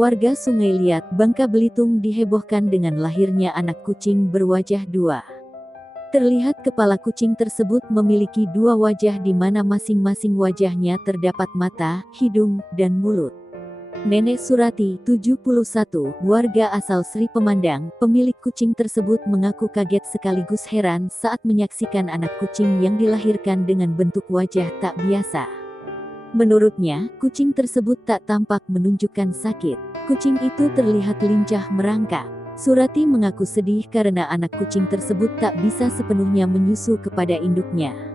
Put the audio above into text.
Warga Sungai Liat, Bangka Belitung dihebohkan dengan lahirnya anak kucing berwajah dua. Terlihat kepala kucing tersebut memiliki dua wajah di mana masing-masing wajahnya terdapat mata, hidung, dan mulut. Nenek Surati, 71, warga asal Sri Pemandang, pemilik kucing tersebut mengaku kaget sekaligus heran saat menyaksikan anak kucing yang dilahirkan dengan bentuk wajah tak biasa. Menurutnya, kucing tersebut tak tampak menunjukkan sakit. Kucing itu terlihat lincah merangkak. Surati mengaku sedih karena anak kucing tersebut tak bisa sepenuhnya menyusu kepada induknya.